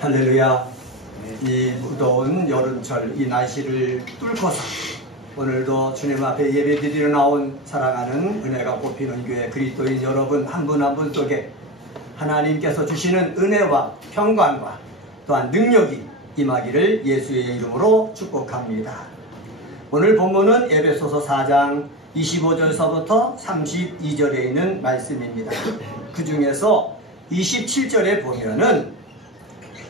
할렐루야. 이 무더운 여름철 이 날씨를 뚫고서 오늘도 주님 앞에 예배드리러 나온 사랑하는 은혜가 꽃피는 교회 그리스도인 여러분 한 분 한 분 속에 하나님께서 주시는 은혜와 평강과 또한 능력이 임하기를 예수의 이름으로 축복합니다. 오늘 본문은 에베소서 4장 25절서부터 32절에 있는 말씀입니다. 그 중에서 27절에 보면은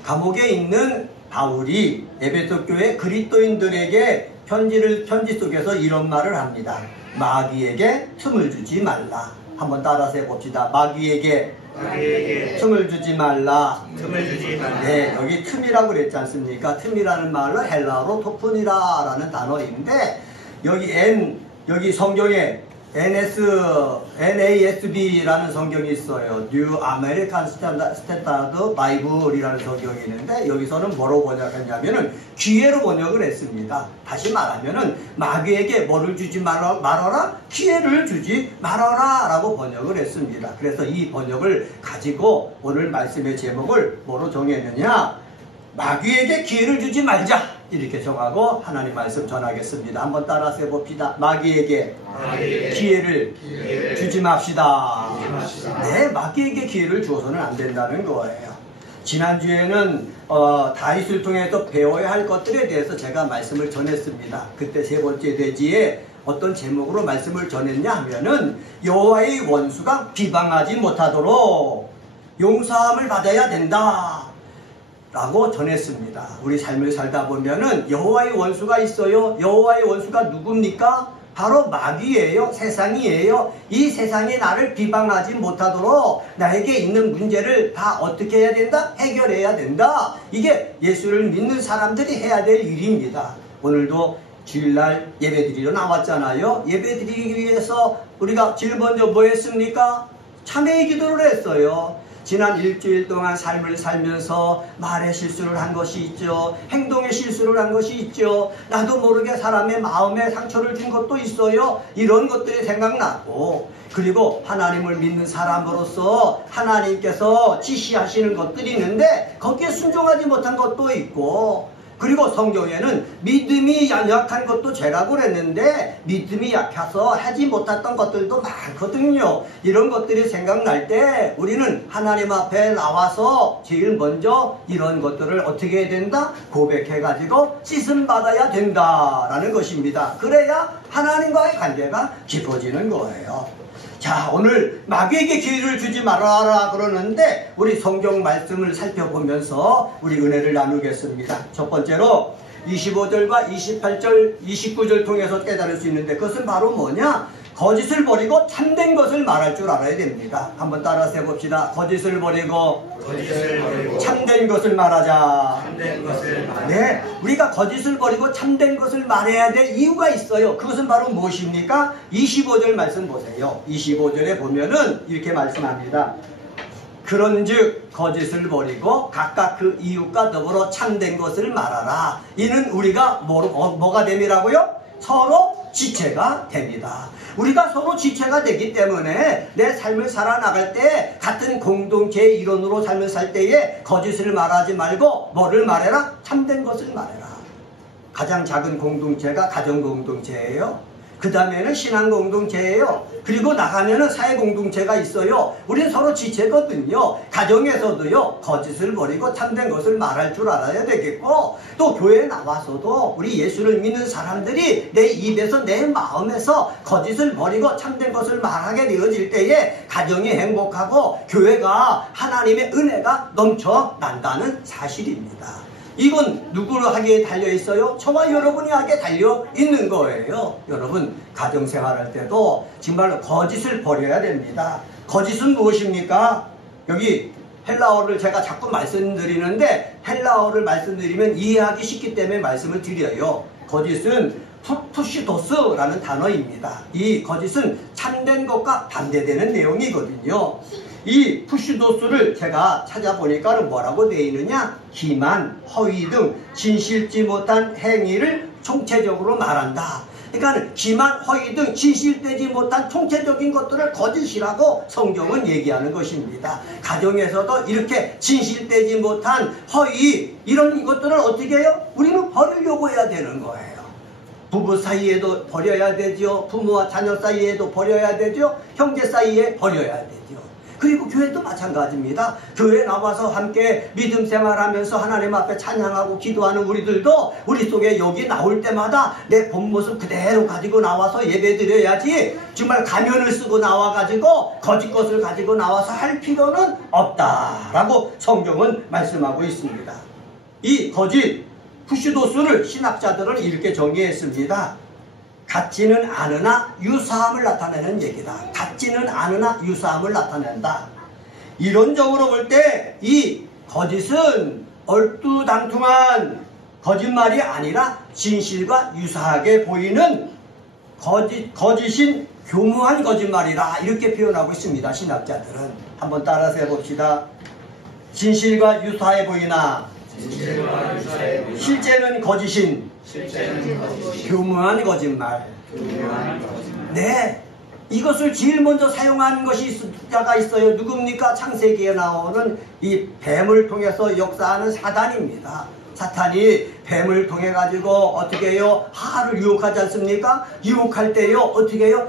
감옥에 있는 바울이 에베소 교회 그리스도인들에게 편지 속에서 이런 말을 합니다. 마귀에게 틈을 주지 말라. 한번 따라서 해봅시다. 마귀에게 틈을 주지 말라. 네, 여기 틈이라고 그랬지 않습니까? 틈이라는 말로 헬라어로 토푼이라는 단어인데 여기 성경에 NASB라는 성경이 있어요. New American Standard Bible이라는 성경이 있는데 여기서는 뭐로 번역했냐면은 기회로 번역을 했습니다. 다시 말하면은 마귀에게 뭐를 주지 말아라? 기회를 주지 말아라 라고 번역을 했습니다. 그래서 이 번역을 가지고 오늘 말씀의 제목을 뭐로 정했느냐? 마귀에게 기회를 주지 말자. 이렇게 정하고 하나님 말씀 전하겠습니다. 한번 따라서 해봅시다. 마귀에게 기회를 주지 맙시다. 네, 마귀에게 기회를 주어서는 안 된다는 거예요. 지난주에는 다윗을 통해서 배워야 할 것들에 대해서 제가 말씀을 전했습니다. 그때 세 번째 대지에 어떤 제목으로 말씀을 전했냐 하면은 여호와의 원수가 비방하지 못하도록 용서함을 받아야 된다 라고 전했습니다. 우리 삶을 살다 보면은 여호와의 원수가 있어요. 여호와의 원수가 누굽니까? 바로 마귀예요. 세상이에요. 이 세상이 나를 비방하지 못하도록 나에게 있는 문제를 다 어떻게 해야 된다? 해결해야 된다. 이게 예수를 믿는 사람들이 해야 될 일입니다. 오늘도 주일날 예배드리러 나왔잖아요. 예배드리기 위해서 우리가 제일 먼저 뭐 했습니까? 참회의 기도를 했어요. 지난 일주일 동안 삶을 살면서 말에 실수를 한 것이 있죠. 행동에 실수를 한 것이 있죠. 나도 모르게 사람의 마음에 상처를 준 것도 있어요. 이런 것들이 생각나고, 그리고 하나님을 믿는 사람으로서 하나님께서 지시하시는 것들이 있는데 거기에 순종하지 못한 것도 있고, 그리고 성경에는 믿음이 약한 것도 죄라고 그랬는데 믿음이 약해서 하지 못했던 것들도 많거든요. 이런 것들이 생각날 때 우리는 하나님 앞에 나와서 제일 먼저 이런 것들을 어떻게 해야 된다? 고백해가지고 씻음 받아야 된다라는 것입니다. 그래야 하나님과의 관계가 깊어지는 거예요. 자, 오늘 마귀에게 기회를 주지 말아라 그러는데 우리 성경 말씀을 살펴보면서 우리 은혜를 나누겠습니다. 첫 번째로 25절과 28절, 29절 통해서 깨달을 수 있는데 그것은 바로 뭐냐? 거짓을 버리고 참된 것을 말할 줄 알아야 됩니다. 한번 따라서 해봅시다. 거짓을 버리고 참된 것을 말하자. 네, 우리가 거짓을 버리고 참된 것을 말해야 될 이유가 있어요. 그것은 바로 무엇입니까? 25절 말씀 보세요. 25절에 보면은 이렇게 말씀합니다. 그런즉 거짓을 버리고 각각 그 이웃과 더불어 참된 것을 말하라. 이는 우리가 뭐가 됨이라고요? 서로 지체가 됩니다. 우리가 서로 지체가 되기 때문에 내 삶을 살아나갈 때 같은 공동체의 일원으로 삶을 살 때에 거짓을 말하지 말고 뭐를 말해라? 참된 것을 말해라. 가장 작은 공동체가 가정 공동체예요. 그 다음에는 신앙 공동체예요. 그리고 나가면은 사회 공동체가 있어요. 우리는 서로 지체거든요. 가정에서도요, 거짓을 버리고 참된 것을 말할 줄 알아야 되겠고, 또 교회에 나와서도 우리 예수를 믿는 사람들이 내 입에서 내 마음에서 거짓을 버리고 참된 것을 말하게 되어질 때에 가정이 행복하고 교회가 하나님의 은혜가 넘쳐난다는 사실입니다. 이건 누구를 하기에 달려있어요? 저와 여러분이 하기에 달려있는 거예요. 여러분, 가정생활할 때도 정말로 거짓을 버려야 됩니다. 거짓은 무엇입니까? 여기 헬라어를 제가 자꾸 말씀드리는데 헬라어를 말씀드리면 이해하기 쉽기 때문에 말씀을 드려요. 거짓은 푸시도스라는 단어입니다. 이 거짓은 참된 것과 반대되는 내용이거든요. 이 푸시도스를 제가 찾아보니까 뭐라고 되어 있느냐? 기만, 허위 등 진실지 못한 행위를 총체적으로 말한다. 그러니까 기만, 허위 등 진실되지 못한 총체적인 것들을 거짓이라고 성경은 얘기하는 것입니다. 가정에서도 이렇게 진실되지 못한 허위 이런 것들을 어떻게 해요? 우리는 버리려고 해야 되는 거예요. 부부 사이에도 버려야 되죠. 부모와 자녀 사이에도 버려야 되죠. 형제 사이에 버려야 되죠. 그리고 교회도 마찬가지입니다. 교회 나와서 함께 믿음 생활하면서 하나님 앞에 찬양하고 기도하는 우리들도 우리 속에 여기 나올 때마다 내 본 모습 그대로 가지고 나와서 예배 드려야지 정말 가면을 쓰고 나와가지고 거짓 것을 가지고 나와서 할 필요는 없다라고 성경은 말씀하고 있습니다. 이 거짓 푸시도스를 신학자들은 이렇게 정의했습니다. 같지는 않으나 유사함을 나타내는 얘기다. 같지는 않으나 유사함을 나타낸다. 이론적으로 볼 때 이 거짓은 얼뚜당퉁한 거짓말이 아니라 진실과 유사하게 보이는 거짓인 교묘한 거짓말이라 이렇게 표현하고 있습니다. 신학자들은. 한번 따라서 해봅시다. 진실과 유사해 보이나 실제는 거짓인 교묘한 거짓말. 네, 이것을 제일 먼저 사용한 것이 자가 있어요. 누굽니까? 창세기에 나오는 이 뱀을 통해서 역사하는 사단입니다. 사탄이 뱀을 통해 가지고 어떻게 해요? 하와를 유혹하지 않습니까? 유혹할 때요 어떻게 해요?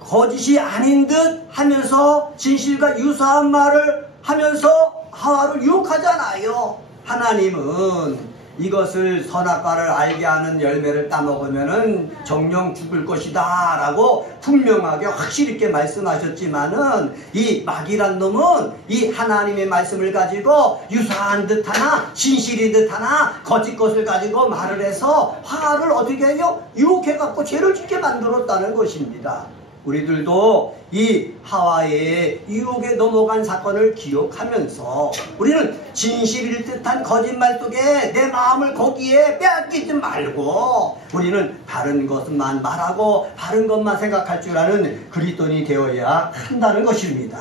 거짓이 아닌 듯 하면서 진실과 유사한 말을 하면서 하와를 유혹하잖아요. 하나님은 이것을 선악과를 알게 하는 열매를 따먹으면은 정령 죽을 것이다 라고 분명하게 확실히 있게 말씀하셨지만은 이 마귀란 놈은 이 하나님의 말씀을 가지고 유사한 듯 하나 진실인 듯 하나 거짓 것을 가지고 말을 해서 화를 어떻게 해요? 유혹해 갖고 죄를 짓게 만들었다는 것입니다. 우리들도 이 하와의 유혹에 넘어간 사건을 기억하면서 우리는 진실일 듯한 거짓말 속에 내 마음을 거기에 빼앗기지 말고 우리는 바른 것만 말하고 바른 것만 생각할 줄 아는 그리스도인이 되어야 한다는 것입니다.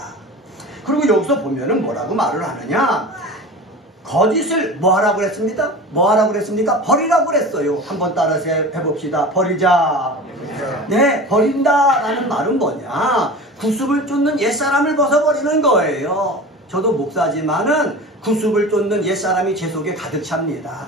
그리고 여기서 보면은 뭐라고 말을 하느냐? 거짓을 뭐 하라고 그랬습니다? 뭐 하라고 그랬습니까? 버리라고 그랬어요. 한번 따라서 해봅시다. 버리자. 네, 버린다라는 말은 뭐냐? 구습을 쫓는 옛사람을 벗어버리는 거예요. 저도 목사지만은 구습을 쫓는 옛사람이 제 속에 가득 찹니다.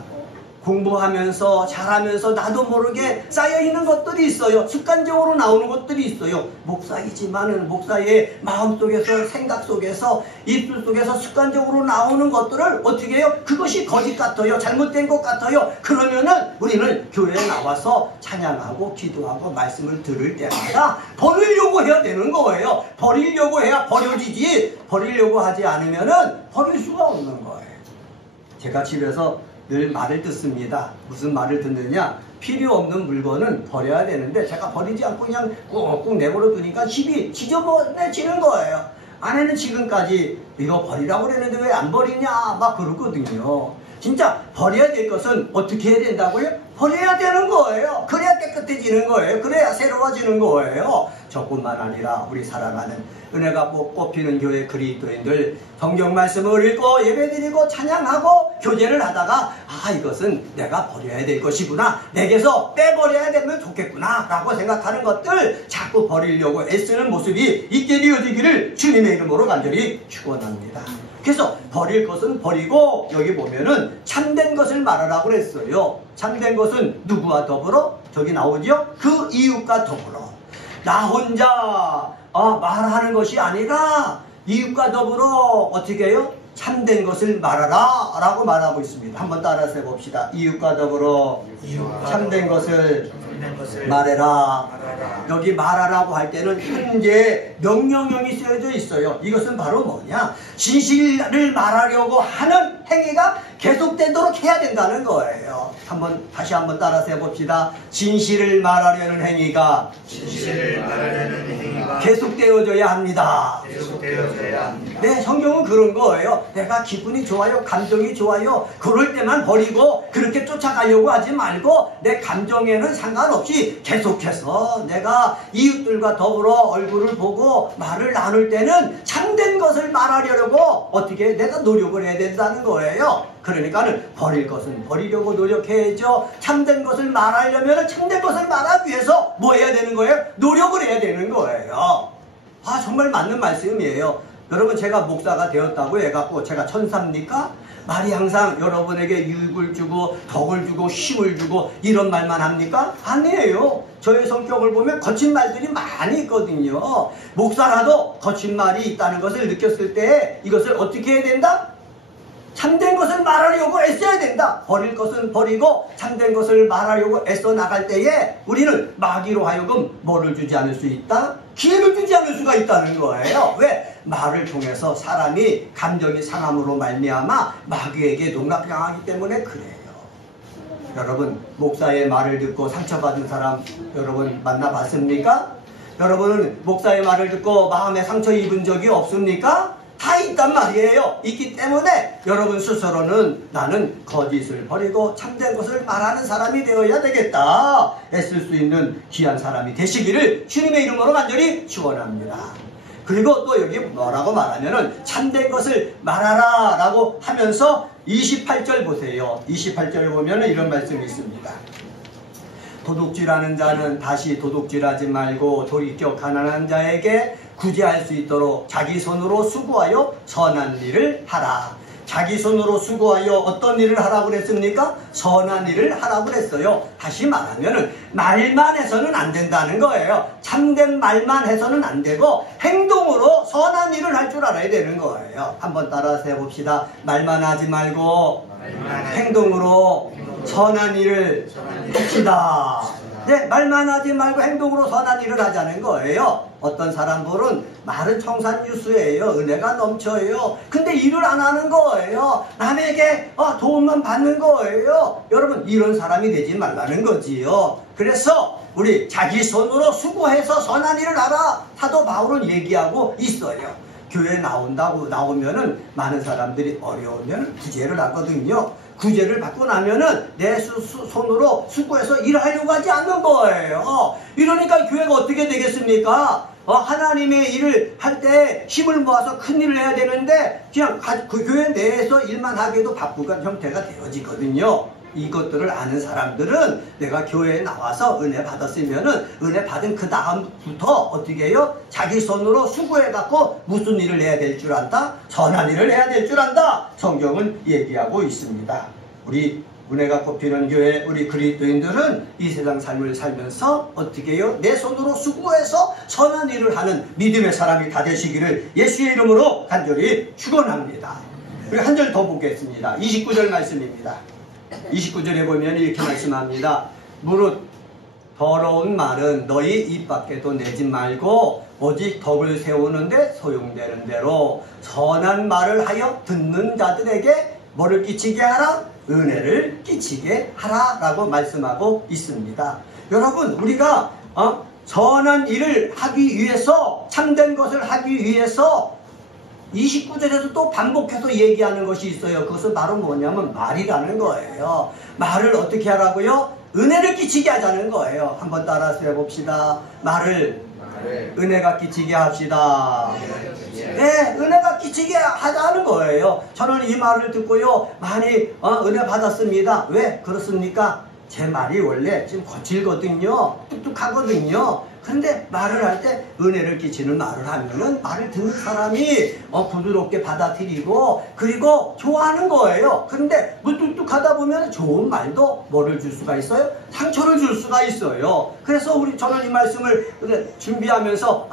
공부하면서 잘하면서 나도 모르게 쌓여있는 것들이 있어요. 습관적으로 나오는 것들이 있어요. 목사이지만은 목사의 마음속에서 생각 속에서 입술 속에서 습관적으로 나오는 것들을 어떻게 해요? 그것이 거짓 같아요. 잘못된 것 같아요. 그러면은 우리는 교회에 나와서 찬양하고 기도하고 말씀을 들을 때마다 버리려고 해야 되는 거예요. 버리려고 해야 버려지지 버리려고 하지 않으면은 버릴 수가 없는 거예요. 제가 집에서 늘 말을 듣습니다. 무슨 말을 듣느냐? 필요 없는 물건은 버려야 되는데 제가 버리지 않고 그냥 꾹꾹 내버려 두니까 집이 지저분해지는 거예요. 아내는 지금까지 이거 버리라고 그랬는데 왜 안 버리냐 막 그러거든요. 진짜 버려야 될 것은 어떻게 해야 된다고요? 버려야 되는 거예요. 그래야 깨끗해지는 거예요. 그래야 새로워지는 거예요. 저뿐만 아니라 우리 사랑하는 은혜가 꽃피는 교회 그리스도인들 성경 말씀을 읽고 예배드리고 찬양하고 교제를 하다가 아 이것은 내가 버려야 될 것이구나 내게서 빼버려야 되면 좋겠구나 라고 생각하는 것들 자꾸 버리려고 애쓰는 모습이 있게 되어지기를 주님의 이름으로 간절히 축원합니다. 그래서 버릴 것은 버리고 여기 보면은 참된 것을 말하라고 그랬어요. 참된 것은 누구와 더불어? 저기 나오죠? 그 이웃과 더불어. 나 혼자 말하는 것이 아니라 이웃과 더불어 어떻게 해요? 참된 것을 말하라 라고 말하고 있습니다. 한번 따라서 해봅시다. 이웃과 더불어 참된 것을 말해라. 여기 말하라고 할 때는 현재 명령형이 쓰여져 있어요. 이것은 바로 뭐냐? 진실을 말하려고 하는 행위가 계속되도록 해야 된다는 거예요. 다시 한번 따라서 해봅시다. 진실을 말하려는 행위가 계속되어져야 합니다. 네, 성경은 그런 거예요. 내가 기분이 좋아요, 감정이 좋아요. 그럴 때만 버리고 그렇게 쫓아가려고 하지 말고 내 감정에는 상관없어요. 상관없이 계속해서 내가 이웃들과 더불어 얼굴을 보고 말을 나눌 때는 참된 것을 말하려고 어떻게 내가 노력을 해야 된다는 거예요. 그러니까는 버릴 것은 버리려고 노력해야죠. 참된 것을 말하려면 참된 것을 말하기 위해서 뭐 해야 되는 거예요? 노력을 해야 되는 거예요. 아, 정말 맞는 말씀이에요. 여러분, 제가 목사가 되었다고 해갖고 제가 천사입니까? 말이 항상 여러분에게 유익을 주고 덕을 주고 힘을 주고 이런 말만 합니까? 아니에요. 저의 성격을 보면 거친 말들이 많이 있거든요. 목사라도 거친 말이 있다는 것을 느꼈을 때 이것을 어떻게 해야 된다? 참된 것을 말하려고 애써야 된다. 버릴 것은 버리고 참된 것을 말하려고 애써 나갈 때에 우리는 마귀로 하여금 뭐를 주지 않을 수 있다? 기회를 주지 않을 수가 있다는 거예요. 왜? 말을 통해서 사람이 감정이 상함으로 말미암아 마귀에게 농락당하기 때문에 그래요. 여러분, 목사의 말을 듣고 상처받은 사람 여러분 만나봤습니까? 여러분은 목사의 말을 듣고 마음에 상처 입은 적이 없습니까? 다 있단 말이에요. 있기 때문에 여러분 스스로는 나는 거짓을 버리고 참된 것을 말하는 사람이 되어야 되겠다. 애쓸 수 있는 귀한 사람이 되시기를 주님의 이름으로 간절히 축원합니다. 그리고 또 여기 뭐라고 말하면은 참된 것을 말하라 라고 하면서 28절 보세요. 28절 보면은 이런 말씀이 있습니다. 도둑질하는 자는 다시 도둑질하지 말고 돌이켜 가난한 자에게 구제할 수 있도록 자기 손으로 수고하여 선한 일을 하라. 자기 손으로 수고하여 어떤 일을 하라고 그랬습니까? 선한 일을 하라고 그랬어요. 다시 말하면 말만 해서는 안 된다는 거예요. 참된 말만 해서는 안 되고 행동으로 선한 일을 할 줄 알아야 되는 거예요. 한번 따라서 해봅시다. 말만 하지 말고 행동으로 선한 일을 합시다. 네, 말만 하지 말고 행동으로 선한 일을 하자는 거예요. 어떤 사람들은 말은 청산유수예요. 은혜가 넘쳐요. 근데 일을 안 하는 거예요. 남에게 도움만 받는 거예요. 여러분, 이런 사람이 되지 말라는 거지요. 그래서 우리 자기 손으로 수고해서 선한 일을 하라. 사도 바울은 얘기하고 있어요. 교회 나오면은 많은 사람들이 어려우면 구제를 하거든요. 구제를 받고 나면은 내 손으로 수고해서 일하려고 하지 않는 거예요. 이러니까 교회가 어떻게 되겠습니까? 하나님의 일을 할 때 힘을 모아서 큰 일을 해야 되는데 그냥 그 교회 내에서 일만 하기에도 바쁘간 형태가 되어지거든요. 이것들을 아는 사람들은 내가 교회에 나와서 은혜 받았으면은 은혜 받은 그 다음부터 어떻게 해요? 자기 손으로 수고해갖고 무슨 일을 해야 될 줄 안다? 선한 일을 해야 될 줄 안다. 성경은 얘기하고 있습니다. 우리 은혜가 꼽히는 교회 우리 그리스도인들은 이 세상 삶을 살면서 어떻게 해요? 내 손으로 수고해서 선한 일을 하는 믿음의 사람이 다 되시기를 예수의 이름으로 간절히 축원합니다. 우리 한 절 더 보겠습니다. 29절 말씀입니다. 29절에 보면 이렇게 말씀합니다. 무릇 더러운 말은 너희 입 밖에도 내지 말고 오직 덕을 세우는데 소용되는 대로 선한 말을 하여 듣는 자들에게 뭐를 끼치게 하라? 은혜를 끼치게 하라 라고 말씀하고 있습니다. 여러분, 우리가 선한 일을 하기 위해서 참된 것을 하기 위해서 29절에서 또 반복해서 얘기하는 것이 있어요. 그것은 바로 뭐냐면 말이라는 거예요. 말을 어떻게 하라고요? 은혜를 끼치게 하자는 거예요. 한번 따라서 해봅시다. 말을 은혜가 끼치게 합시다. 네, 은혜가 끼치게 하자는 거예요. 저는 이 말을 듣고요 많이 은혜 받았습니다. 왜 그렇습니까? 제 말이 원래 좀 거칠거든요. 뚝뚝하거든요. 그런데 말을 할 때 은혜를 끼치는 말을 하면은 말을 듣는 사람이 부드럽게 받아들이고 그리고 좋아하는 거예요. 그런데 무뚝뚝하다 보면 좋은 말도 뭐를 줄 수가 있어요? 상처를 줄 수가 있어요. 그래서 저는 이 말씀을 준비하면서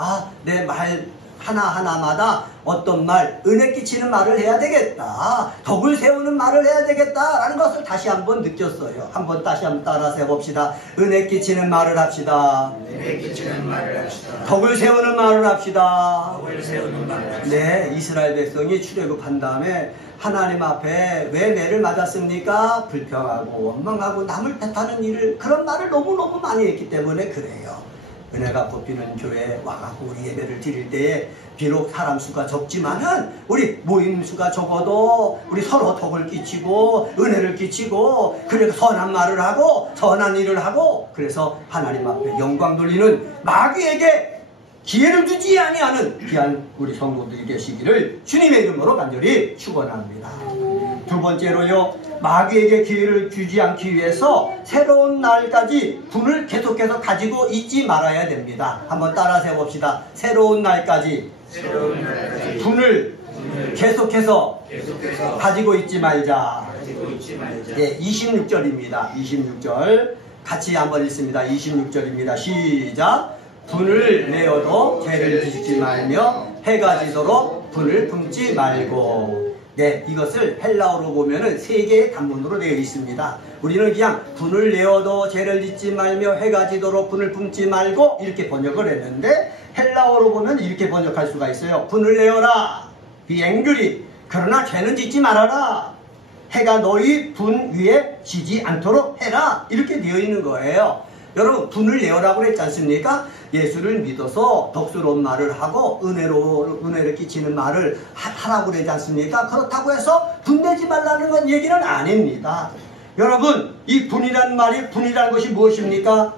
내 말 하나하나마다 어떤 말, 은혜 끼치는 말을 해야 되겠다. 덕을 세우는 말을 해야 되겠다라는 것을 다시 한번 느꼈어요. 다시 한번 따라서 해봅시다. 은혜 끼치는 말을 합시다. 은혜 끼치는 말을 합시다. 덕을 세우는 말을 합시다. 덕을 세우는 말을 합시다. 네, 이스라엘 백성이 출애굽한 다음에 하나님 앞에 왜 매를 맞았습니까? 불평하고 원망하고 남을 탓하는 일을 그런 말을 너무너무 많이 했기 때문에 그래요. 은혜가 꼽히는 교회에 와갖고 우리 예배를 드릴 때에 비록 사람 수가 적지만은 우리 모임 수가 적어도 우리 서로 덕을 끼치고 은혜를 끼치고 그래서 선한 말을 하고 선한 일을 하고 그래서 하나님 앞에 영광 돌리는 마귀에게 기회를 주지 아니하는 귀한 우리 성도들이 되시기를 주님의 이름으로 간절히 축원합니다. 두 번째로요, 마귀에게 기회를 주지 않기 위해서 새로운 날까지 분을 계속해서 가지고 있지 말아야 됩니다. 한번 따라서 해봅시다. 새로운 날까지 분을 계속해서 가지고 있지 말자. 예, 26절입니다. 26절 같이 한번 읽습니다. 26절입니다. 시작. 분을 내어도 죄를 짓지 말며 해가 지도록 분을 품지 말고. 네, 이것을 헬라어로 보면은 세 개의 단문으로 되어 있습니다. 우리는 그냥 분을 내어도 죄를 짓지 말며 해가 지도록 분을 품지 말고 이렇게 번역을 했는데 헬라어로 보면 이렇게 번역할 수가 있어요. 분을 내어라, be angry. 그러나 죄는 짓지 말아라. 해가 너희 분 위에 지지 않도록 해라. 이렇게 되어 있는 거예요. 여러분, 분을 내어라고 그랬지 않습니까? 예수를 믿어서 덕스러운 말을 하고 은혜를 끼치는 말을 하라고 그러지 않습니까? 그렇다고 해서 분내지 말라는 건 얘기는 아닙니다. 여러분, 이 분이라는 말이, 분이라는 것이 무엇입니까?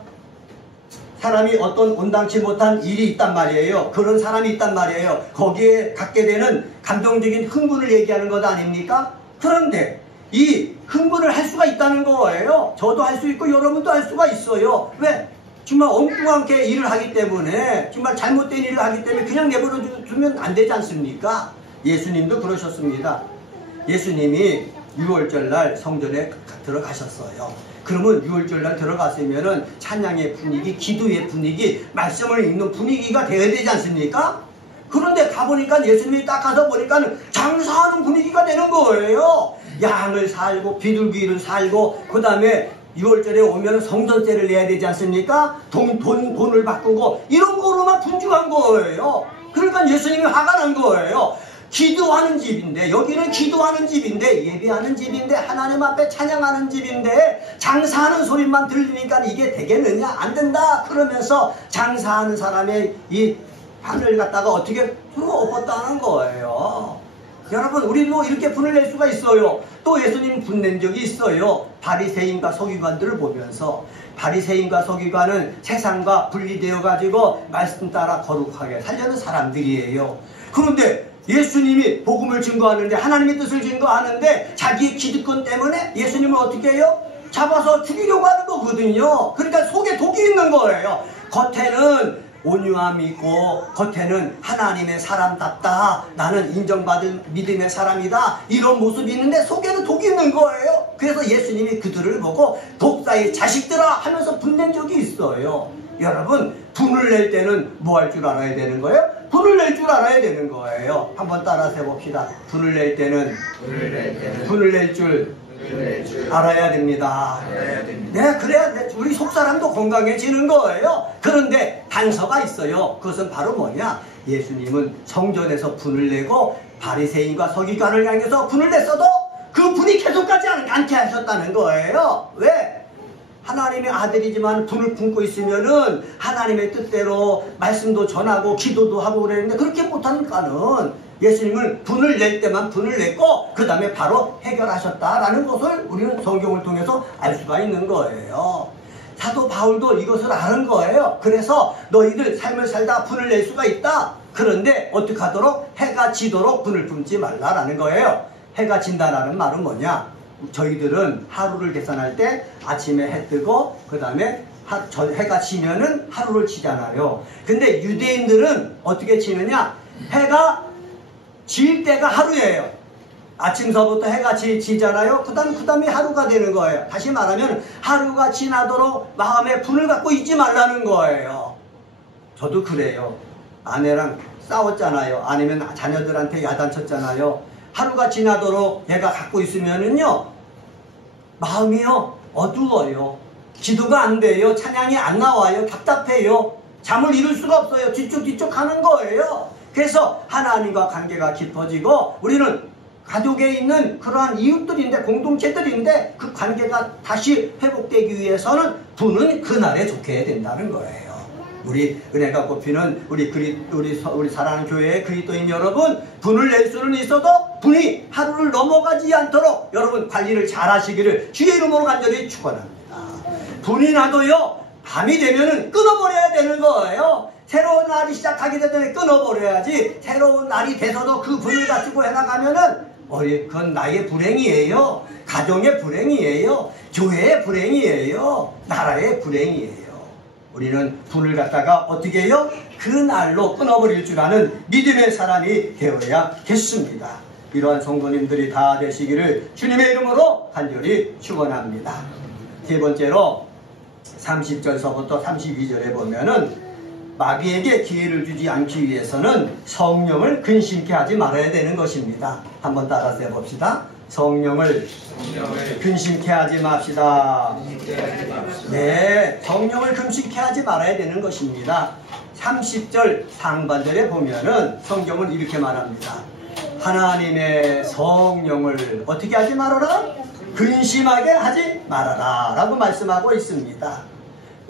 사람이 어떤 온당치 못한 일이 있단 말이에요. 그런 사람이 있단 말이에요. 거기에 갖게 되는 감정적인 흥분을 얘기하는 것 아닙니까? 그런데 이 흥분을 할 수가 있다는 거예요. 저도 할 수 있고 여러분도 할 수가 있어요. 왜? 정말 엉뚱하게 일을 하기 때문에, 정말 잘못된 일을 하기 때문에 그냥 내버려 두면 안 되지 않습니까? 예수님도 그러셨습니다. 예수님이 6월절 날 성전에 들어가셨어요. 그러면 6월절 날 들어갔으면은 찬양의 분위기, 기도의 분위기, 말씀을 읽는 분위기가 되어야 되지 않습니까? 그런데 가보니까 예수님이 딱 가서 보니까 장사하는 분위기가 되는 거예요. 양을 살고 비둘기를 살고 그 다음에 6월절에 오면 성전세를 내야 되지 않습니까? 돈을 바꾸고 이런 거로만 분주한 거예요. 그러니까 예수님이 화가 난 거예요. 기도하는 집인데, 여기는 기도하는 집인데, 예배하는 집인데, 하나님 앞에 찬양하는 집인데 장사하는 소리만 들리니까 이게 되겠느냐? 안 된다. 그러면서 장사하는 사람의 이 판을 갖다가 어떻게 엎었다는 거예요. 여러분, 우리도 이렇게 분을 낼 수가 있어요. 또 예수님 분낸 적이 있어요. 바리새인과 서기관들을 보면서. 바리새인과 서기관은 세상과 분리되어 가지고 말씀 따라 거룩하게 살려는 사람들이에요. 그런데 예수님이 복음을 증거하는데, 하나님의 뜻을 증거하는데 자기의 기득권 때문에 예수님을 어떻게 해요? 잡아서 죽이려고 하는 거거든요. 그러니까 속에 독이 있는 거예요. 겉에는 온유함이 있고 겉에는 하나님의 사람답다, 나는 인정받은 믿음의 사람이다, 이런 모습이 있는데 속에는 독이 있는 거예요. 그래서 예수님이 그들을 보고 독사의 자식들아 하면서 분낸 적이 있어요. 여러분, 분을 낼 때는 뭐 할 줄 알아야 되는 거예요? 분을 낼 줄 알아야 되는 거예요. 한번 따라서 해봅시다. 분을 낼 때는 분을 낼 줄 알아야 됩니다. 네, 그래야 우리 속사람도 건강해지는 거예요. 그런데 단서가 있어요. 그것은 바로 뭐냐? 예수님은 성전에서 분을 내고 바리새인과 서기관을 향해서 분을 냈어도 그 분이 계속가지 않게 하셨다는 거예요. 왜? 하나님의 아들이지만 분을 품고 있으면은 하나님의 뜻대로 말씀도 전하고 기도도 하고 그랬는데 그렇게 못하니까는 예수님은 분을 낼 때만 분을 냈고 그 다음에 바로 해결하셨다라는 것을 우리는 성경을 통해서 알 수가 있는 거예요. 사도 바울도 이것을 아는 거예요. 그래서 너희들 삶을 살다 분을 낼 수가 있다. 그런데 어떻게 하도록? 해가 지도록 분을 품지 말라라는 거예요. 해가 진다라는 말은 뭐냐? 저희들은 하루를 계산할 때 아침에 해 뜨고 그 다음에 해가 지면은 하루를 치잖아요. 근데 유대인들은 어떻게 치느냐? 해가 질 때가 하루예요. 아침서부터 해가 지잖아요. 그 다음에 하루가 되는 거예요. 다시 말하면 하루가 지나도록 마음에 분을 갖고 있지 말라는 거예요. 저도 그래요. 아내랑 싸웠잖아요. 아니면 자녀들한테 야단쳤잖아요. 하루가 지나도록 내가 갖고 있으면은요, 마음이요, 어두워요. 기도가 안 돼요. 찬양이 안 나와요. 답답해요. 잠을 이룰 수가 없어요. 뒤쪽 하는 거예요. 그래서 하나님과 관계가 깊어지고 우리는 가족에 있는 그러한 이웃들인데, 공동체들인데 그 관계가 다시 회복되기 위해서는 분은 그날에 좋게 해야 된다는 거예요. 우리 은혜가 꼽히는 우리 사랑하는 교회의 그리스도인 여러분, 분을 낼 수는 있어도 분이 하루를 넘어가지 않도록 여러분 관리를 잘 하시기를 주의 이름으로 간절히 축원합니다. 분이 나도요, 밤이 되면은 끊어버려야 되는 거예요. 새로운 날이 시작하기 전에 끊어버려야지, 새로운 날이 돼서도 그 분을 가지고 해나가면은 그건 나의 불행이에요. 가정의 불행이에요. 교회의 불행이에요. 나라의 불행이에요. 우리는 분을 갖다가 어떻게 해요? 그 날로 끊어버릴 줄 아는 믿음의 사람이 되어야겠습니다. 이러한 성도님들이 다 되시기를 주님의 이름으로 간절히 축원합니다. 세 번째로 30절서부터 32절에 보면은 마귀에게 기회를 주지 않기 위해서는 성령을 근심케 하지 말아야 되는 것입니다. 한번 따라서 해봅시다. 성령을 근심케 하지 맙시다. 네, 성령을 근심케 하지 말아야 되는 것입니다. 30절 상반절에 보면은 성경은 이렇게 말합니다. 하나님의 성령을 어떻게 하지 말아라? 근심하게 하지 말아라 라고 말씀하고 있습니다.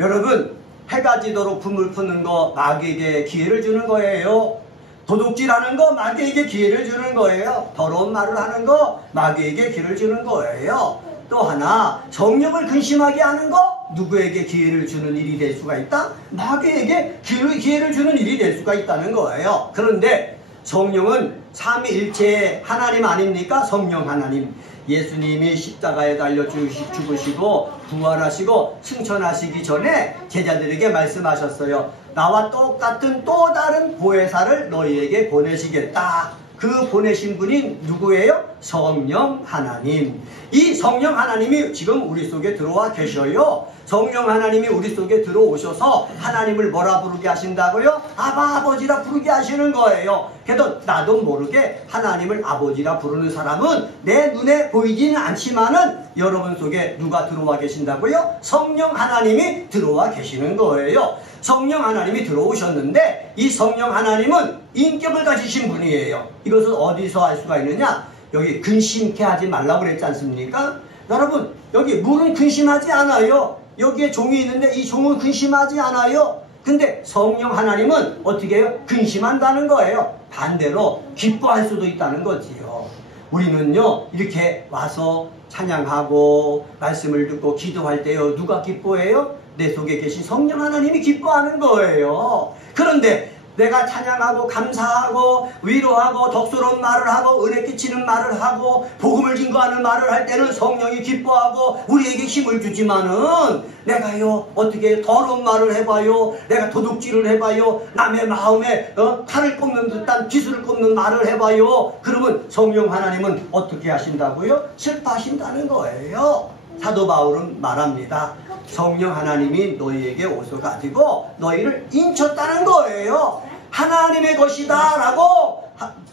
여러분, 해가 지도록 품을 푸는 거 마귀에게 기회를 주는 거예요. 도둑질하는 거 마귀에게 기회를 주는 거예요. 더러운 말을 하는 거 마귀에게 기회를 주는 거예요. 또 하나, 성령을 근심하게 하는 거 누구에게 기회를 주는 일이 될 수가 있다? 마귀에게 기회를 주는 일이 될 수가 있다는 거예요. 그런데 성령은 삼위일체의 하나님 아닙니까? 성령 하나님. 예수님이 십자가에 달려 죽으시고 부활하시고 승천하시기 전에 제자들에게 말씀하셨어요. 나와 똑같은 또 다른 보혜사를 너희에게 보내시겠다. 그 보내신 분이 누구예요? 성령 하나님. 이 성령 하나님이 지금 우리 속에 들어와 계셔요. 성령 하나님이 우리 속에 들어오셔서 하나님을 뭐라 부르게 하신다고요? 아버지라 부르게 하시는 거예요. 그래도 나도 모르게 하나님을 아버지라 부르는 사람은 내 눈에 보이지는 않지만은 여러분 속에 누가 들어와 계신다고요? 성령 하나님이 들어와 계시는 거예요. 성령 하나님이 들어오셨는데 이 성령 하나님은 인격을 가지신 분이에요. 이것을 어디서 알 수가 있느냐? 여기 근심케 하지 말라고 그랬지 않습니까? 여러분, 여기 물은 근심하지 않아요. 여기에 종이 있는데 이 종은 근심하지 않아요. 근데 성령 하나님은 어떻게 해요? 근심한다는 거예요. 반대로 기뻐할 수도 있다는 거지요. 우리는요, 이렇게 와서 찬양하고 말씀을 듣고 기도할 때요, 누가 기뻐해요? 내 속에 계신 성령 하나님이 기뻐하는 거예요. 그런데 내가 찬양하고 감사하고 위로하고 덕스러운 말을 하고 은혜 끼치는 말을 하고 복음을 증거하는 말을 할 때는 성령이 기뻐하고 우리에게 힘을 주지만은 내가요 어떻게 더러운 말을 해봐요, 내가 도둑질을 해봐요, 남의 마음에 칼을 꼽는 듯한 기술을 꼽는 말을 해봐요, 그러면 성령 하나님은 어떻게 하신다고요? 슬퍼하신다는 거예요. 사도 바울은 말합니다. 성령 하나님이 너희에게 오셔가지고 너희를 인쳤다는 거예요. 하나님의 것이다 라고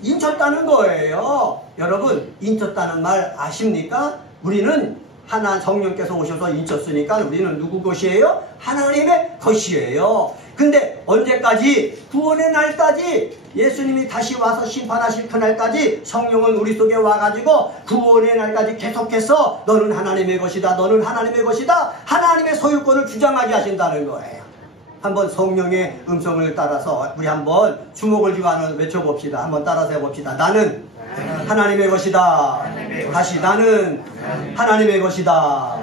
인쳤다는 거예요. 여러분, 인쳤다는 말 아십니까? 우리는 성령께서 오셔서 인쳤으니까 우리는 누구 것이에요? 하나님의 것이에요. 근데 언제까지? 구원의 날까지, 예수님이 다시 와서 심판하실 그날까지 성령은 우리 속에 와가지고 구원의 날까지 계속해서 너는 하나님의 것이다, 너는 하나님의 것이다, 하나님의 소유권을 주장하게 하신다는 거예요. 한번 성령의 음성을 따라서 우리 한번 주목을 쥐고 외쳐봅시다. 한번 따라서 해봅시다. 나는 하나님의 것이다. 다시, 나는 하나님의 것이다.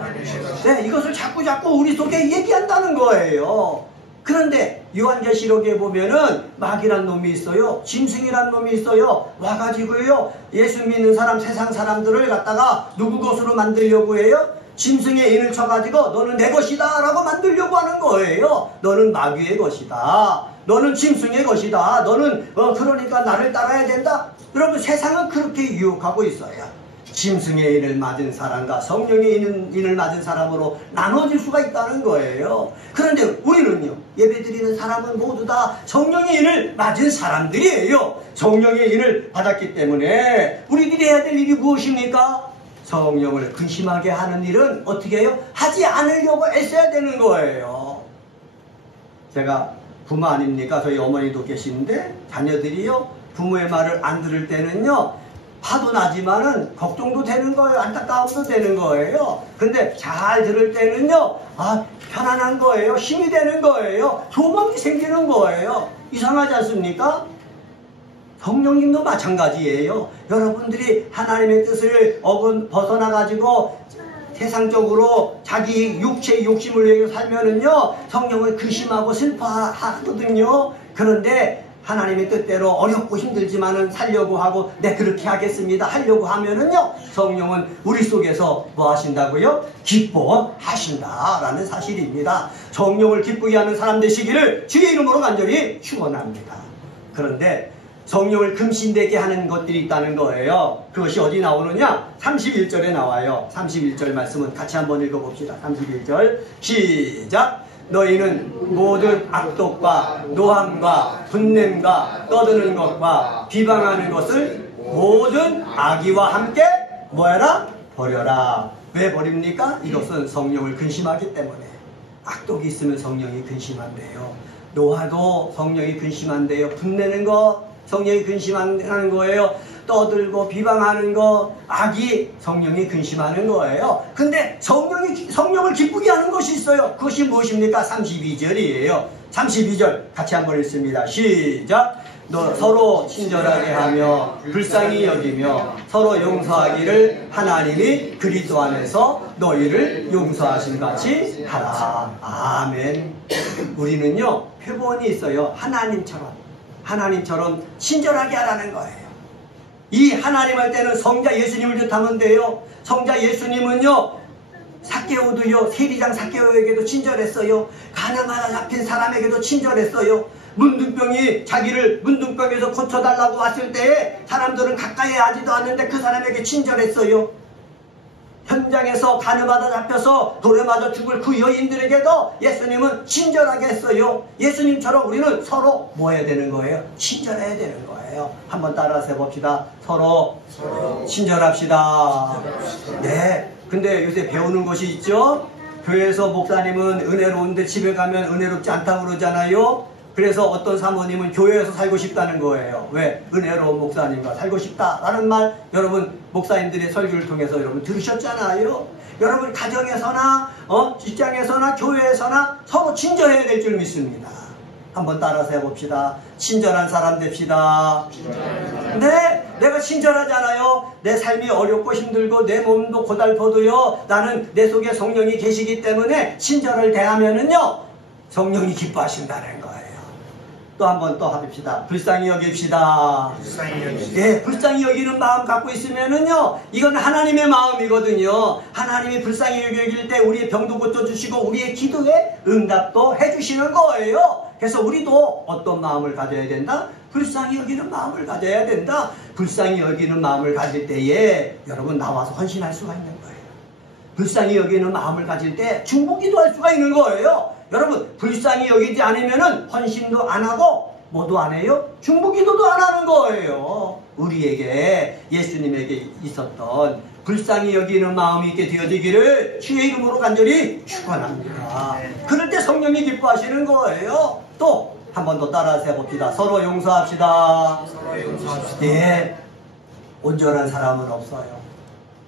네, 이것을 자꾸 우리 속에 얘기한다는 거예요. 그런데 요한계시록에 보면은 마귀란 놈이 있어요. 짐승이란 놈이 있어요. 와가지고요, 예수 믿는 사람, 세상 사람들을 갖다가 누구 것으로 만들려고 해요? 짐승의 인을 쳐가지고 너는 내 것이다 라고 만들려고 하는 거예요. 너는 마귀의 것이다, 너는 짐승의 것이다, 너는 그러니까 나를 따라야 된다. 여러분, 세상은 그렇게 유혹하고 있어요. 짐승의 인을 맞은 사람과 성령의 인을 맞은 사람으로 나눠질 수가 있다는 거예요. 그런데 우리는요, 예배드리는 사람은 모두 다 성령의 인을 맞은 사람들이에요. 성령의 인을 받았기 때문에 우리들이 해야 될 일이 무엇입니까? 성령을 근심하게 하는 일은 어떻게 해요? 하지 않으려고 애써야 되는 거예요. 제가 부모 아닙니까? 저희 어머니도 계시는데 자녀들이요, 부모의 말을 안 들을 때는요, 화도 나지만은 걱정도 되는 거예요. 안타까움도 되는 거예요. 근데 잘 들을 때는요, 편안한 거예요. 힘이 되는 거예요. 소망이 생기는 거예요. 이상하지 않습니까? 성령님도 마찬가지예요. 여러분들이 하나님의 뜻을 벗어나가지고 세상적으로 자기 육체의 욕심을 위해 살면은요, 성령은 근심하고 슬퍼하거든요. 그런데 하나님의 뜻대로 어렵고 힘들지만은 살려고 하고, 네, 그렇게 하겠습니다 하려고 하면은요, 성령은 우리 속에서 뭐 하신다고요? 기뻐하신다라는 사실입니다. 성령을 기쁘게 하는 사람 되시기를 주의 이름으로 간절히 축원합니다. 그런데 성령을 금신되게 하는 것들이 있다는 거예요. 그것이 어디 나오느냐? 31절에 나와요. 31절 말씀은 같이 한번 읽어봅시다. 31절 시작. 너희는 모든 악독과 노함과 분냄과 떠드는 것과 비방하는 것을 모든 악의와 함께 뭐해라? 버려라. 왜 버립니까? 이것은 성령을 근심하기 때문에. 악독이 있으면 성령이 근심한대요. 노화도 성령이 근심한대요. 분내는 거 성령이 근심하는 거예요. 떠들고 비방하는 거, 악이 성령이 근심하는 거예요. 근데 성령을 기쁘게 하는 것이 있어요. 그것이 무엇입니까? 32절이에요. 32절 같이 한번 읽습니다. 시작. 너 서로 친절하게 하며 불쌍히 여기며 서로 용서하기를 하나님이 그리스도 안에서 너희를 용서하신 같이 하라. 아멘. 우리는요, 표본이 있어요. 하나님처럼 친절하게 하라는 거예요. 이 하나님 할 때는 성자 예수님을 뜻하면 돼요. 성자 예수님은요, 삭개오도요, 세리장 삭개오에게도 친절했어요. 가나마나 잡힌 사람에게도 친절했어요. 문둥병이 자기를 문둥병에서 고쳐달라고 왔을 때에 사람들은 가까이 하지도 않는데 그 사람에게 친절했어요. 현장에서 간음하다 잡혀서 돌에 맞아 죽을 그 여인들에게도 예수님은 친절하게 했어요. 예수님처럼 우리는 서로 뭐 해야 되는 거예요? 친절해야 되는 거예요. 한번 따라서 해봅시다. 서로 친절합시다. 네. 근데 요새 배우는 것이 있죠? 교회에서 목사님은 은혜로운데 집에 가면 은혜롭지 않다고 그러잖아요. 그래서 어떤 사모님은 교회에서 살고 싶다는 거예요. 왜? 은혜로운 목사님과 살고 싶다라는 말, 여러분 목사님들의 설교를 통해서 여러분 들으셨잖아요. 여러분 가정에서나 직장에서나 교회에서나 서로 친절해야 될 줄 믿습니다. 한번 따라서 해봅시다. 친절한 사람 됩시다. 네, 내가 친절하잖아요. 내 삶이 어렵고 힘들고 내 몸도 고달퍼도요, 나는 내 속에 성령이 계시기 때문에 친절을 대하면은요, 성령이 기뻐하신다는 거예요. 또 한번 또 합시다. 불쌍히 여깁시다. 네, 불쌍히 여기는 마음 갖고 있으면은요, 이건 하나님의 마음이거든요. 하나님이 불쌍히 여길 때 우리의 병도 고쳐주시고 우리의 기도에 응답도 해주시는 거예요. 그래서 우리도 어떤 마음을 가져야 된다? 불쌍히 여기는 마음을 가져야 된다. 불쌍히 여기는 마음을 가질 때에 여러분 나와서 헌신할 수가 있는 거예요. 불쌍히 여기는 마음을 가질 때 중보기도 할 수가 있는 거예요. 여러분 불쌍히 여기지 않으면은 헌신도 안 하고 뭐도 안 해요? 중보기도도 안 하는 거예요. 우리에게 예수님에게 있었던 불쌍히 여기는 마음이 있게 되어지기를 주의 이름으로 간절히 축원합니다. 그럴 때 성령이 기뻐하시는 거예요. 또 한 번 더 따라서 해봅시다. 서로 용서합시다. 예, 온전한 사람은 없어요.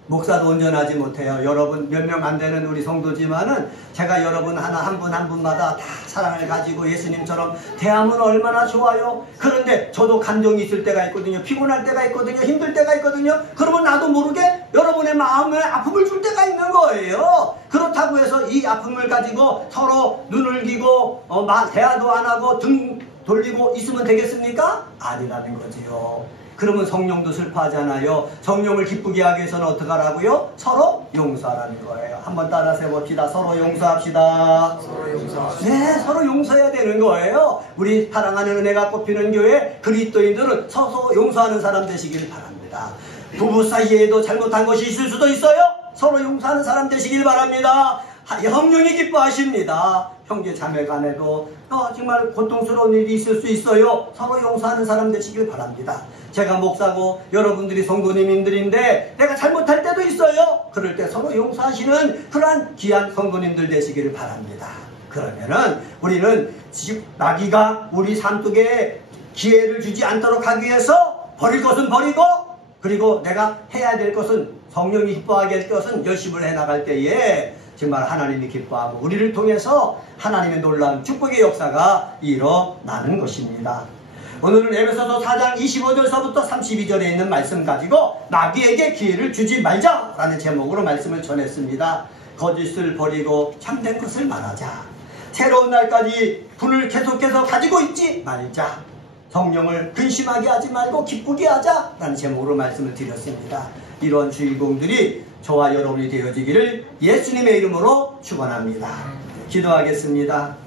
목사도 온전하지 못해요. 여러분 몇 명 안 되는 우리 성도지만은 제가 여러분 한 분 한 분마다 다 사랑을 가지고 예수님처럼 대하면 얼마나 좋아요. 그런데 저도 감정이 있을 때가 있거든요. 피곤할 때가 있거든요. 힘들 때가 있거든요. 그러면 나도 모르게 여러분의 마음에 아픔을 줄 때가 있는 거예요. 그렇다고 해서 이 아픔을 가지고 서로 눈을 기고 대화도 안 하고 등 돌리고 있으면 되겠습니까? 아니라는 거지요. 그러면 성령도 슬퍼하잖아요. 성령을 기쁘게 하기 위해서는 어떻게 하라고요? 서로 용서하라는 거예요. 한번 따라서 해봅시다. 서로 용서합시다. 네, 서로 용서해야 되는 거예요. 우리 사랑하는 은혜가 꽃피는 교회 그리스도인들은 서로 용서하는 사람 되시길 바랍니다. 부부 사이에도 잘못한 것이 있을 수도 있어요. 서로 용서하는 사람 되시길 바랍니다. 성령이 기뻐하십니다. 형제 자매 간에도 정말 고통스러운 일이 있을 수 있어요. 서로 용서하는 사람 되시길 바랍니다. 제가 목사고 여러분들이 성도님들인데 내가 잘못할 때도 있어요. 그럴 때 서로 용서하시는 그러한 귀한 성도님들 되시기를 바랍니다. 그러면은 우리는 마귀가 우리 삶 속에 기회를 주지 않도록 하기 위해서 버릴 것은 버리고 그리고 내가 해야 될 것은, 성령이 기뻐하게 할 것은 열심을 해나갈 때에 정말 하나님이 기뻐하고 우리를 통해서 하나님의 놀라운 축복의 역사가 일어나는 것입니다. 오늘은 에베소서 4장 25절서부터 32절에 있는 말씀 가지고 마귀에게 기회를 주지 말자라는 제목으로 말씀을 전했습니다. 거짓을 버리고 참된 것을 말하자. 새로운 날까지 분을 계속해서 가지고 있지 말자. 성령을 근심하게 하지 말고 기쁘게 하자라는 제목으로 말씀을 드렸습니다. 이런 주인공들이 저와 여러분이 되어지기를 예수님의 이름으로 축원합니다. 기도하겠습니다.